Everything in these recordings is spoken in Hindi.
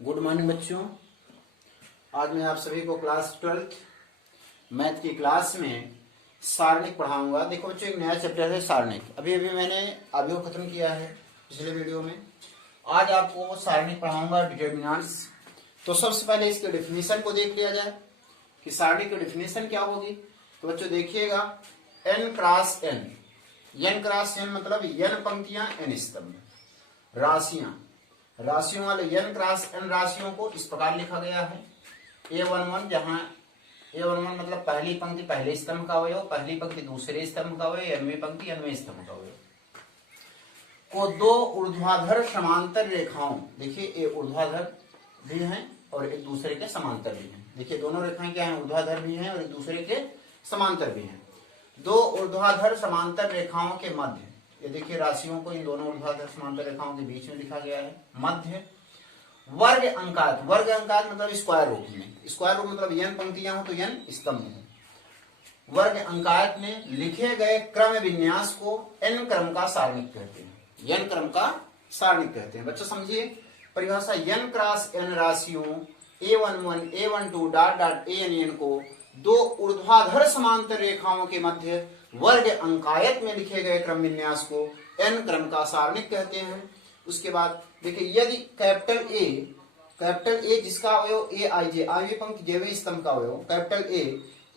गुड मॉर्निंग बच्चों। आज मैं आप सभी को क्लास 12th मैथ की क्लास में सारणिक पढ़ाऊंगा। देखो बच्चों, एक नया चैप्टर है सारणिक। अभी अभी मैंने अवयव खत्म किया है पिछले वीडियो में। आज आपको सारणिक पढ़ाऊंगा, डिटर्मिनेंट्स। तो सबसे पहले इसके डेफिनेशन को देख लिया जाए कि सारणिक की डेफिनेशन क्या होगी। तो बच्चों देखिएगा, n cross n, n cross n मतलब n पंक्तियां n स्तंभ, राशियों वाले n क्रॉस n राशियों को इस प्रकार लिखा गया है। A11, जहां A11 मतलब पहली पंक्ति पहले स्तंभ का अवयव, पहली पंक्ति दूसरे स्तंभ का अवयव, nवीं पंक्ति nवें स्तंभ का अवयव को दो ऊर्ध्वाधर समांतर रेखाओं, देखिए ये ऊर्ध्वाधर भी हैं और एक दूसरे के समांतर भी हैं। देखिए दोनों रेखाएं क्या हैं, ऊर्ध्वाधर भी हैं और एक दूसरे के समांतर भी हैं। दो ऊर्ध्वाधर समांतर रेखाओं के मध्य, ये देखिए राशियों को इन दोनों ऊर्ध्वाधर समांतर रेखाओं के बीच में लिखा गया है। मध्य वर्ग अंकात, वर्ग अंकात मतलब स्क्वायर रूप में, स्क्वायर रूप मतलब n पंक्तियां हो तो n स्तंभ हो। वर्ग अंकात में लिखे गए क्रम विन्यास को n क्रम का सारणिक कहते हैं, n क्रम का सारणिक कहते हैं। बच्चों समझिए परिभाषा, n क्रॉस n राशियों A11 A12 dot dot AN को दो ऊर्ध्वाधर समांतर रेखाओं के मध्य वर्ग अंकायत में लिखे गए क्रम विन्यास को n क्रम का सारणिक कहते हैं। उसके बाद देखिए, यदि कैपिटल ए जिसका अवयव ए आई जे, आवी पंक्ति जेवे स्तंभ का अवयव कैपिटल ए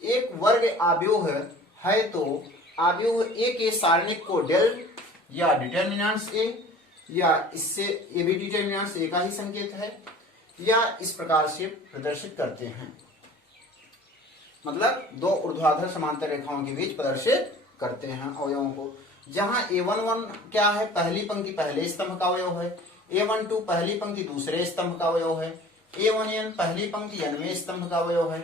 एक वर्ग आव्यूह है तो आव्यूह ए के सारणिक को डेल या डिटर्मिनेंट्स ए, या इससे ए भी डिटर्मिनेंट्स ए का ही संकेत है, या इस प्रकार से प्रदर्शित करते हैं। मतलब दो ऊर्ध्वाधर समांतर रेखाओं के बीच प्रदर्शित करते हैं अवयवों को। जहां A11 क्या है, पहली पंक्ति पहले स्तंभ का अवयव है, A12 पहली पंक्ति दूसरे स्तंभ का अवयव है, A1n पहली पंक्ति nवें स्तंभ का अवयव है,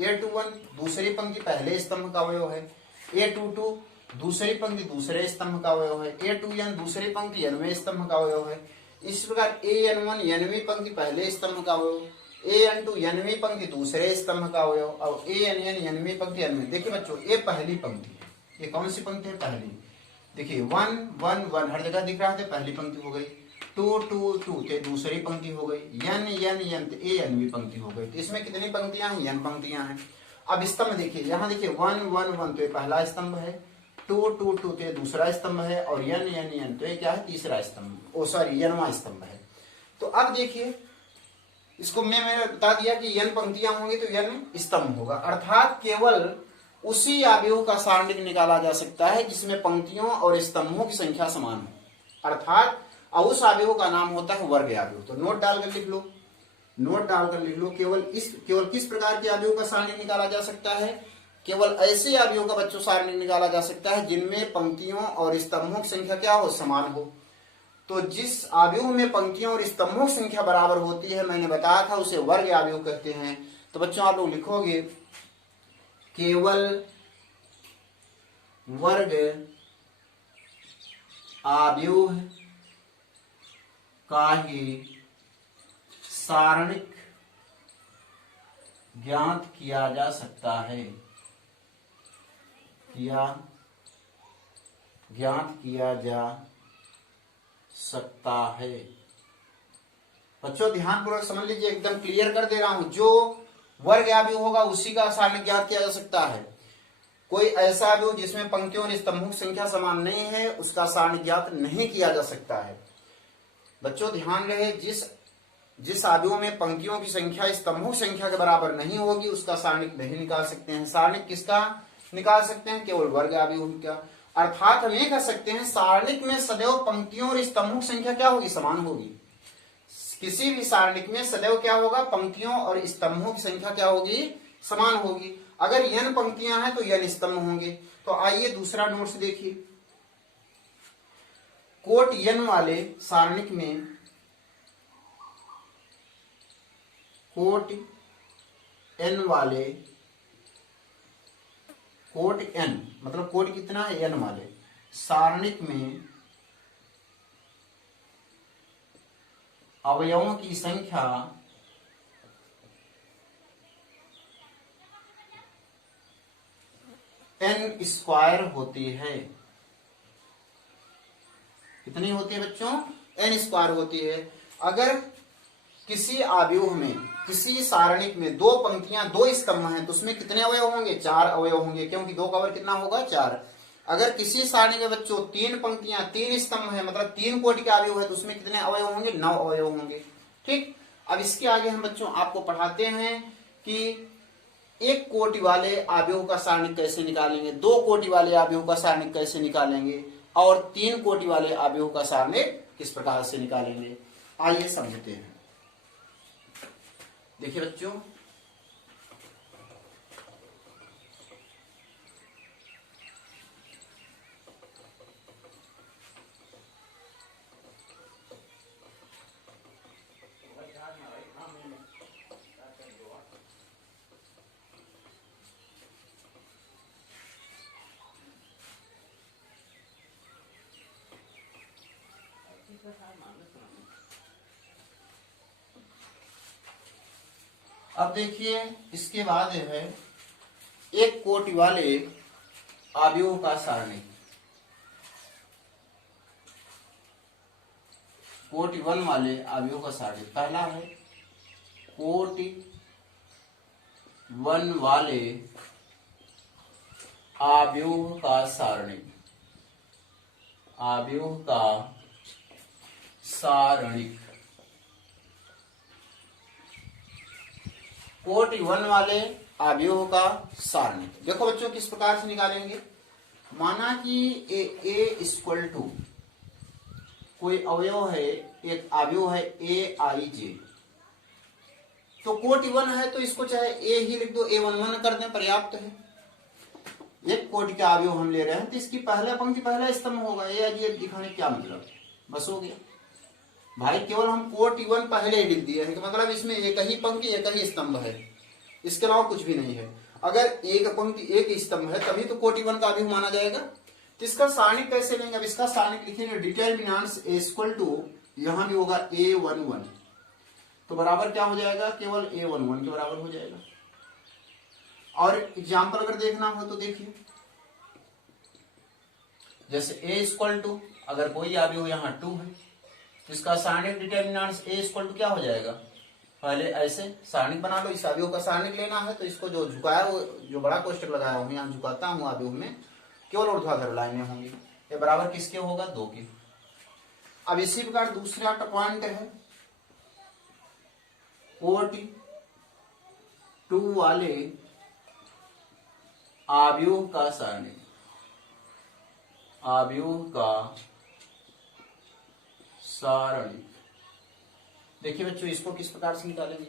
A21 दूसरी पंक्ति पहले स्तंभ का अवयव है, A22 दूसरी पंक्ति दूसरे स्तंभ का अवयव है, A2n दूसरी पंक्ति nवें स्तंभ का अवयव है। इस प्रकार AN1 nवीं पंक्ति पहले स्तंभ का अवयव, AN2 nवीं पंक्ति दूसरे स्तंभ का अवयव और ANN nवीं पंक्ति nवें। देखिए बच्चों, ये पहली पंक्ति है, ये कौन सी पंक्ति है, पहली। देखिए 1 1 1 हर जगह दिख रहा है, पहली पंक्ति हो गई। 2 2 2 तो दूसरी पंक्ति हो गई। n n n तो ये nवीं पंक्ति हो गई। तो इसमें कितनी पंक्तियां हैं, n पंक्तियां हैं। अब स्तंभ देखिए, यहाँ देखिए 1 1 1 तो ये पहला स्तंभ है, 2 2 2 तो ये दूसरा स्तंभ है और n n n तो ये क्या है, तीसरा स्तंभ, ओ सॉरी nवां स्तंभ है। तो अब देखिए, इसको मैंने बता दिया कि n पंक्तियां होंगी तो n स्तंभ होगा, अर्थात केवल उसी आव्यूह का सारणिक निकाला जा सकता है जिसमें पंक्तियों और स्तंभों की संख्या समान हो, अर्थात उस आव्यूह का नाम होता है वर्ग आव्यूह। तो नोट डालकर लिख लो, नोट डालकर लिख लो, केवल किस प्रकार के आव्यूह का सारणिक निकाला जा सकता है, केवल ऐसे आव्यूह का बच्चों सारणिक निकाला जा सकता है जिनमें पंक्तियों और स्तंभों की संख्या क्या हो, समान हो। तो जिस आव्यूह में पंक्तियों और स्तंभों की संख्या बराबर होती है, मैंने बताया था, उसे वर्ग आव्यूह कहते हैं। तो बच्चों आप लोग लिखोगे, केवल वर्ग आव्यूह का ही सारणिक ज्ञात किया जा सकता है, ज्ञात किया जा सकता है। बच्चों ध्यानपूर्वक समझ लीजिए, एकदम क्लियर कर दे रहा हूं। जो वर्ग आव्यूह होगा उसी का सारणिक ज्ञात किया जा सकता है। कोई ऐसा आव्यूह जिसमें पंक्तियों और स्तंभों की संख्या समान नहीं है, उसका सारणिक ज्ञात नहीं किया जा सकता है। बच्चों ध्यान रहे, जिस आव्यूह में पंक्तियों की संख्या स्तंभों की संख्या के बराबर नहीं होगी, उसका सारणिक नहीं निकाल सकते हैं। सारणिक किसका निकाल सकते हैं, केवल वर्ग आव्यूह का। अर्थात हम ये कह सकते हैं, सारणिक में सदैव पंक्तियों और स्तंभों की संख्या क्या होगी, समान होगी। किसी भी सारणिक में सदैव क्या होगा, पंक्तियों और स्तंभों की संख्या क्या होगी, समान होगी। अगर n पंक्तियां हैं तो n स्तंभ होंगे। तो आइए दूसरा नोट्स देखिए, कोट n वाले सारणिक में, कोट n वाले, कोट n मतलब कोट कितना है, n वाले सारणिक में अवयवों की संख्या n स्क्वायर होती है। कितनी होती है बच्चों, n स्क्वायर होती है। अगर किसी आव्यूह में, किसी सारणिक में दो पंक्तियां दो स्तंभ हैं तो उसमें कितने अवयव होंगे? 4 अवयव होंगे, क्योंकि 2 का वर्ग कितना होगा? 4। अगर किसी सारणी में बच्चों 3 पंक्तियां 3 स्तंभ है, मतलब 3 कोटि के अवयव है, तो उसमें कितने अवयव होंगे? 9 अवयव होंगे। ठीक, अब इसके आगे हम बच्चों आपको पढ़ाते हैं कि 1 कोटि वाले अवयव का सारणिक कैसे निकालेंगे, 2 कोटि वाले अवयव का सारणिक कैसे निकालेंगे, और 3 कोटि वाले अवयव का सारणिक किस प्रकार से निकालेंगे। आइए समझते हैं। देखिए बच्चों, अब देखिए इसके बाद है 1 कोटि वाले अवयवों का सारणी। कोटि 1 वाले अवयवों का सारणी पहला है कोटि 1 वाले अवयवों का सारणी, अवयवों का सारणिक। कोटि 1 वाले अवयवों का सारणिक देखो बच्चों किस प्रकार से निकालेंगे। माना कि ए इक्वल टू कोई अवयव है, एक अवयव है AIJ, तो कोटि 1 है तो इसको चाहे ए ही लिख दो, A11 कर दें, पर्याप्त है। 1 कोटि का अवयव हम ले रहे हैं तो इसकी पहला पंक्ति पहला स्तंभ होगा, AIJ दिखाने क्या मतलब, बस हो गया भाई। केवल हम कोटि 1 पहले ही लिख दिए हैं, मतलब इसमें एक ही पंक्ति एक ही स्तंभ है, इसके अलावा कुछ भी नहीं है। अगर एक पंक्ति एक स्तंभ है तभी तो कोटि 1 का अवयव माना जाएगा। तो इसका सारणिक कैसे लेंगे? अब इसका सारणिक लिखेंगे डिटरमिनेंट्स इक्वल टू, यहां भी होगा A11, तो बराबर क्या हो जाएगा? केवल A11 के बराबर हो जाएगा। और एग्जाम्पल अगर देखना हो तो देखिए, जैसे A इक्वल टू, अगर कोई अवयव यहाँ 2 है तो इसका सारणिक डिटरमिनेंट्स A इक्वल टू क्या हो जाएगा? पहले ऐसे सारणिक बना लो, इस अवयव का सारणिक लेना है तो इसको जो झुकाया, वो जो बड़ा कोष्टक लगाया हूं यहाँ झुकाता हूं अवयव में, केवल ऊर्ध्वाधर लाइनें होंगी। ये बराबर किसके होगा? 2 के। अब इसी प्रकार दूसरा पॉइंट है कोटि 2 वाले अवयव का सारणिक, अवयव का सारणिक। देखिए बच्चों इसको किस प्रकार से निकालेंगे।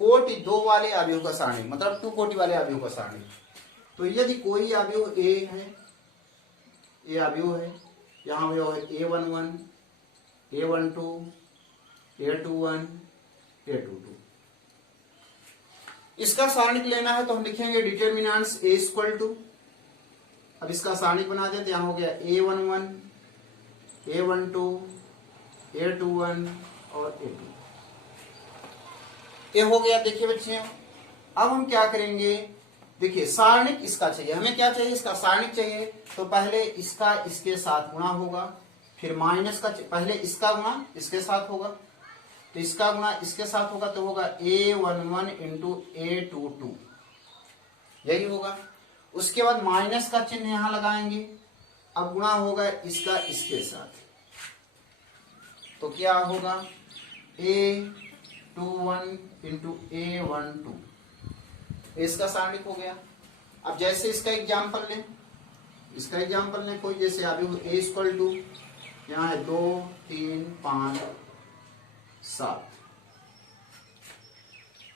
कोटि 2 वाले अवयव का सारणिक मतलब 2 कोटि वाले अवयव का सारणिक। तो यदि कोई अवयव A है, ये अवयव है, यहाँ अवयव है A11, A12, A21, A22, इसका सारणिक लेना है तो हम लिखेंगे डिटरमिनेंट्स A इक्वल टू, अब इसका सारणिक बना देते, यहाँ हो गया A11, A12, A21 और A2, ये हो गया। देखिए बच्चे अब हम क्या करेंगे, देखिए सारणिक इसका चाहिए, हमें क्या चाहिए? इसका सारणिक चाहिए। तो पहले इसका इसके साथ गुणा होगा, फिर माइनस का, पहले इसका गुणा इसके साथ होगा, तो इसका गुणा इसके साथ होगा तो होगा A11 इंटू A22, यही होगा। उसके बाद माइनस का चिन्ह यहां लगाएंगे, अब गुणा होगा इसका इसके साथ, तो क्या होगा A21 इंटू A12, इसका सारणिक हो गया। अब जैसे इसका एग्जाम्पल लें, इसका एग्जाम्पल लें कोई, जैसे अभी A इक्वल टू यहाँ है 2, 3, 5, 7।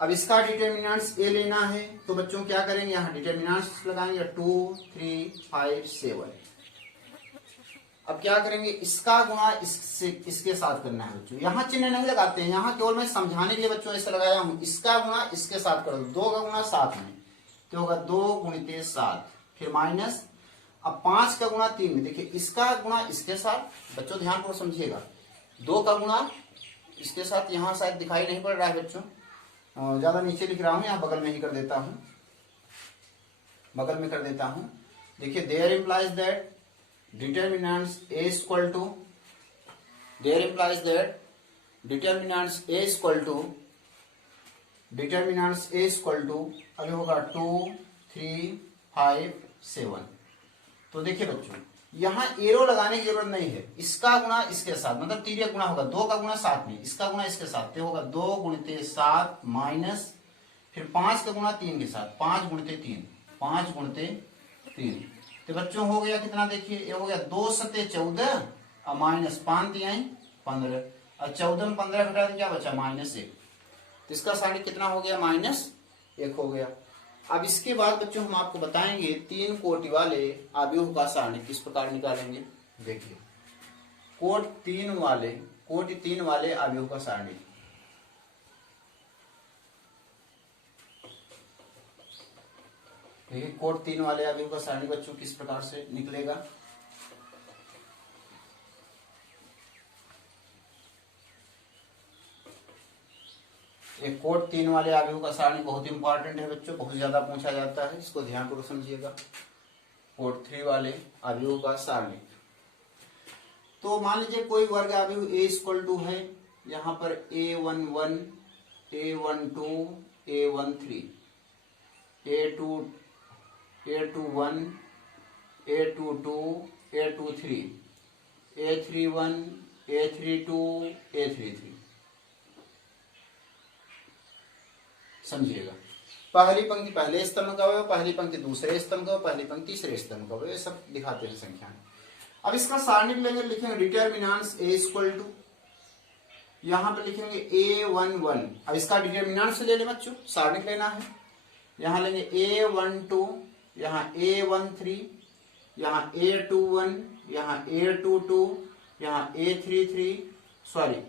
अब इसका डिटरमिनेंट्स A लेना है तो बच्चों क्या करेंगे, यहाँ डिटरमिनेंट्स लगाएंगे 2, 3, 5, 7। अब क्या करेंगे, इसका गुणा इससे इसके साथ करना है बच्चों, यहाँ चिन्ह नहीं लगाते हैं, यहाँ केवल मैं समझाने के लिए बच्चों ऐसे लगाया हूं। इसका गुणा इसके साथ करो, 2 का गुणा 7 में तो होगा 2 गुणित 7, फिर माइनस, अब 5 का गुणा 3 में, देखिए इसका गुणा इसके साथ, बच्चों ध्यान पूर्वक समझिएगा, 2 का गुणा इसके साथ, यहाँ शायद दिखाई नहीं पड़ रहा है बच्चों, ज्यादा नीचे लिख रहा हूं, यहाँ बगल में ही कर देता हूं, बगल में कर देता हूं। देखिए there implies that determinants A equal to, there implies that determinants A equal to अभी होगा 2 3 5 7। तो देखिए बच्चों यहाँ एरो लगाने की जरूरत नहीं है, इसका गुणा इसके साथ मतलब तिर्यक गुणा होगा, 2 का गुणा 7 में, इसका गुणा इसके साथ तो होगा 2 गुणित 7 माइनस फिर 5 का गुणा 3 के साथ 5 गुणित 3 5 गुणित 3। तो बच्चों हो गया कितना, देखिए ये हो गया 2 सते 14 और माइनस 5 तिहाई 15 और 14 में 15 घटा तो क्या बचा -1। तो इसका सारणी कितना हो गया -1 हो गया। अब इसके बाद बच्चों हम आपको बताएंगे 3 कोटि वाले आव्यूह का सारणी किस प्रकार निकालेंगे। देखिए कोटि 3 वाले आव्यूह का सारणी। देखिए कोटि 3 वाले आव्यूह का सारणी बच्चों किस प्रकार से निकलेगा। एक कोट 3 वाले आव्यूह का सारणी बहुत इंपॉर्टेंट है बच्चों, बहुत ज्यादा पूछा जाता है, इसको ध्यानपूर्वक समझिएगा। कोट 3 वाले आव्यूह का सारणी। तो मान लीजिए कोई वर्ग आव्यूह ए इक्वल टू है, यहाँ पर A11 A12 A13 A21 A22 A23 A31 A32 A33। समझिएगा पहली पंक्ति पहले स्तंभ का अवयव, पहली पंक्ति दूसरे स्तंभ का, पहली पंक्ति तीसरे स्तंभ का अवयव, ये सब दिखाते हैं संख्या। अब इसका सारणी लिखेंगे डिटर्मिनेंट्स ए इक्वल टू, यहां पर लिखेंगे A11। अब इसका डिटर्मिनेंट्स ले लें बच्चों, सारणी लेना है। यहां लेंगे A12, यहाँ A13, यहाँ A21, यहाँ A22, यहाँ A33 सॉरी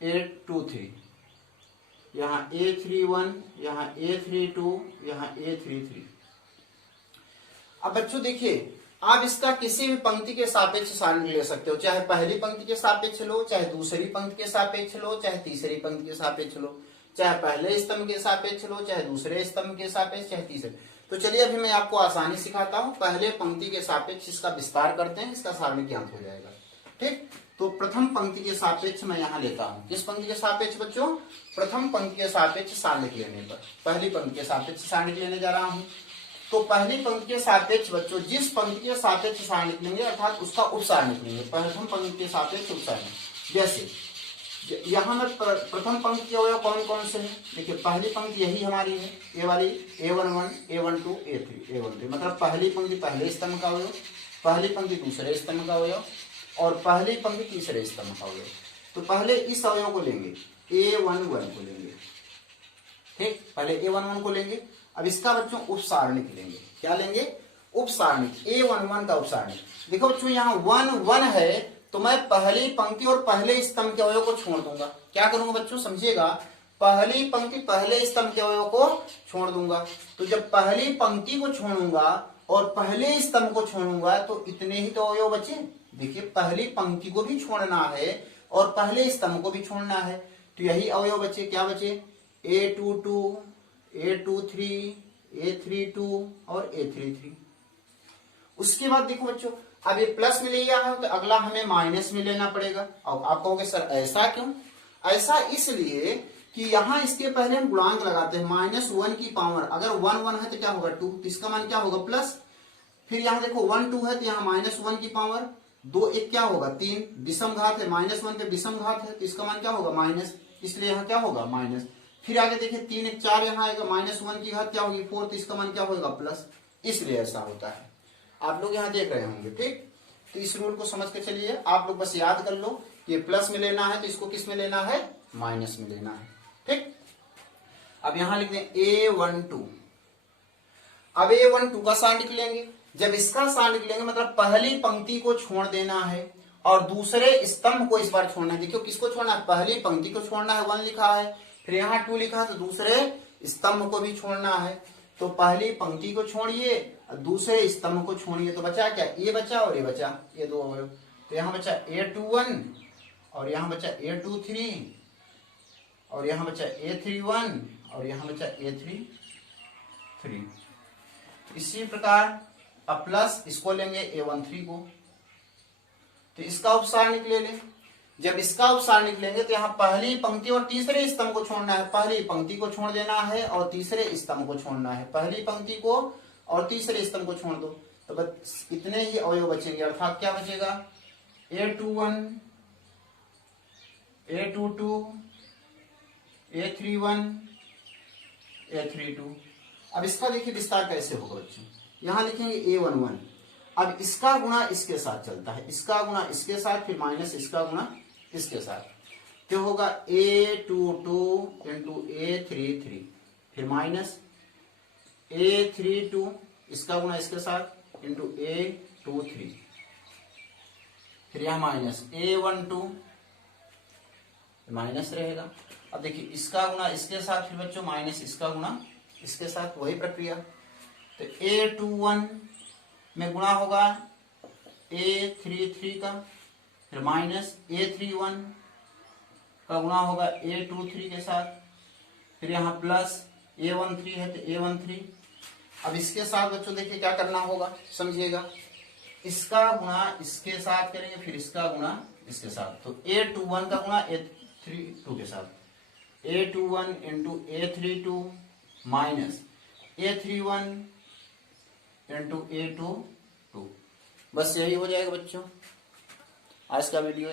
A23, यहाँ A31, यहाँ A32, यहाँ A33। अब बच्चों देखिए आप इसका किसी भी पंक्ति के सापेक्ष सारणी ले सकते हो, चाहे पहली पंक्ति के सापेक्ष लो, चाहे दूसरी पंक्ति के सापेक्ष लो, चाहे तीसरी पंक्ति के सापेक्ष लो, चाहे पहले स्तंभ के सापेक्ष लो, चाहे दूसरे स्तंभ के सापेक्ष, चाहे तीसरे। तो चलिए अभी मैं आपको आसानी सिखाता हूं, पहले पंक्ति के सापेक्ष इसका विस्तार करते हैं, इसका सारणी ज्ञात हो जाएगा। ठीक, तो प्रथम पंक्ति के सापेक्ष मैं यहाँ लेता हूँ। किस पंक्ति के सापेक्ष बच्चों? प्रथम पंक्ति के सापेक्ष सारणी लेने पर पहली पंक्ति के सापेक्ष सारणी लेने जा रहा हूँ। तो पहली पंक्ति के सापेक्ष बच्चों जिस पंक्ति के सापेक्ष सारणी निकलेंगे अर्थात उसका उपसार निकलेंगे, प्रथम पंक्ति के सापेक्ष उपसारणी। जैसे यहाँ में प्रथम पंक्ति के अवयव कौन कौन से हैं? देखिए पहली पंक्ति यही हमारी है, ये वाली A11 A12 A3 A13, मतलब पहली पंक्ति पहले स्तंभ का अवयव, पहली पंक्ति दूसरे स्तंभ का अवयव और पहली पंक्ति तीसरे स्तंभ का अवयव। तो पहले इस अवयव को लेंगे, A11 को लेंगे। ठीक, पहले A11 को लेंगे। अब इसका बच्चों उपसारणी लेंगे। क्या लेंगे? उपसारणी, A11 का उपसारणी। देखो बच्चों यहाँ 1 1 है तो मैं पहली पंक्ति और पहले स्तंभ के अवयव को छोड़ दूंगा। क्या करूंगा बच्चों समझिएगा, पहली पंक्ति पहले स्तंभ के अवयव को छोड़ दूंगा। तो जब पहली पंक्ति को छोड़ूंगा और पहले स्तंभ को छोड़ूंगा तो इतने ही तो अवयव बचे। देखिए पहली पंक्ति को भी छोड़ना है और पहले स्तंभ को भी छोड़ना है, तो यही अवयव बचे। क्या बचे? A22 A23 A32 और A33। उसके बाद देखो बच्चों अब ये प्लस में ले लिया है तो अगला हमें माइनस में लेना पड़ेगा। अब आप कहोगे सर ऐसा क्यों? ऐसा इसलिए कि यहाँ इसके पहले हम गुणांक लगाते हैं, -1 की पावर। अगर 1 1 है तो क्या होगा 2, तो इसका मान क्या होगा प्लस। फिर यहाँ देखो 1 2 है तो यहाँ -1 की पावर 2 1 क्या होगा 3, विषम घात है, -1 पे विषम घात है तो इसका मान क्या होगा माइनस, इसलिए यहाँ क्या होगा माइनस। फिर आगे देखिए 3 1 4 यहाँ आएगा, -1 की घात क्या होगी 4, तो इसका मान क्या होगा प्लस, इसलिए ऐसा होता है। आप लोग यहाँ देख रहे होंगे। ठीक, तो इस रूल को समझ के चलिए, आप लोग बस याद कर लो कि प्लस में लेना है तो इसको किस में लेना है, माइनस में लेना है। ठीक, अब यहां लिख दें A12। अब A12 का सार निकलेंगे। जब इसका सार निकलेंगे मतलब पहली पंक्ति को छोड़ देना है और दूसरे स्तंभ को इस बार छोड़ना है। देखियो किसको छोड़ना है, पहली पंक्ति को छोड़ना है, 1 लिखा है, फिर यहाँ 2 लिखा है तो दूसरे स्तंभ को भी छोड़ना है। तो पहली पंक्ति को छोड़िए दूसरे स्तंभ को छोड़िए, तो बचा क्या, ये बचा और ये बचा, ये दो अवयव। तो यहाँ बचा A21 और यहाँ बचा A23 और यहाँ बचा A31 और यहाँ बचा A33। इसी प्रकार अब प्लस इसको लेंगे A13 को, तो इसका उपसार निकले ले। जब इसका उपसार निकलेंगे तो यहाँ पहली पंक्ति और तीसरे स्तंभ को छोड़ना है, पहली पंक्ति को छोड़ देना है और तीसरे स्तंभ को छोड़ना है, पहली पंक्ति को और तीसरे स्तंभ को छोड़ दो, तो बस इतने ही अवयव बचेंगे। अर्थात क्या बचेगा, A21, A22, A31, A32। अब इसका देखिए विस्तार कैसे होगा बच्चों, यहां लिखेंगे A11, अब इसका गुणा इसके साथ चलता है, इसका गुणा इसके साथ, फिर माइनस इसका गुणा इसके साथ, तो होगा A22 इंटू A33, फिर माइनस A32 इसका गुणा इसके साथ इंटू A23, फिर यहां माइनस A12 माइनस रहेगा। अब देखिए इसका गुणा इसके साथ, फिर बच्चों माइनस इसका गुणा इसके साथ, वही प्रक्रिया। तो A21 में गुणा होगा A33 का, फिर माइनस A31 का गुणा होगा A23 के साथ, फिर यहाँ प्लस A13 है तो A13। अब इसके साथ बच्चों देखिए क्या करना होगा, समझिएगा, इसका गुणा इसके साथ करेंगे, फिर इसका गुणा इसके साथ, तो A21 का गुणा A32 के साथ, A21 into A32 minus A31 into A22, बस यही हो जाएगा बच्चों आज का वीडियो।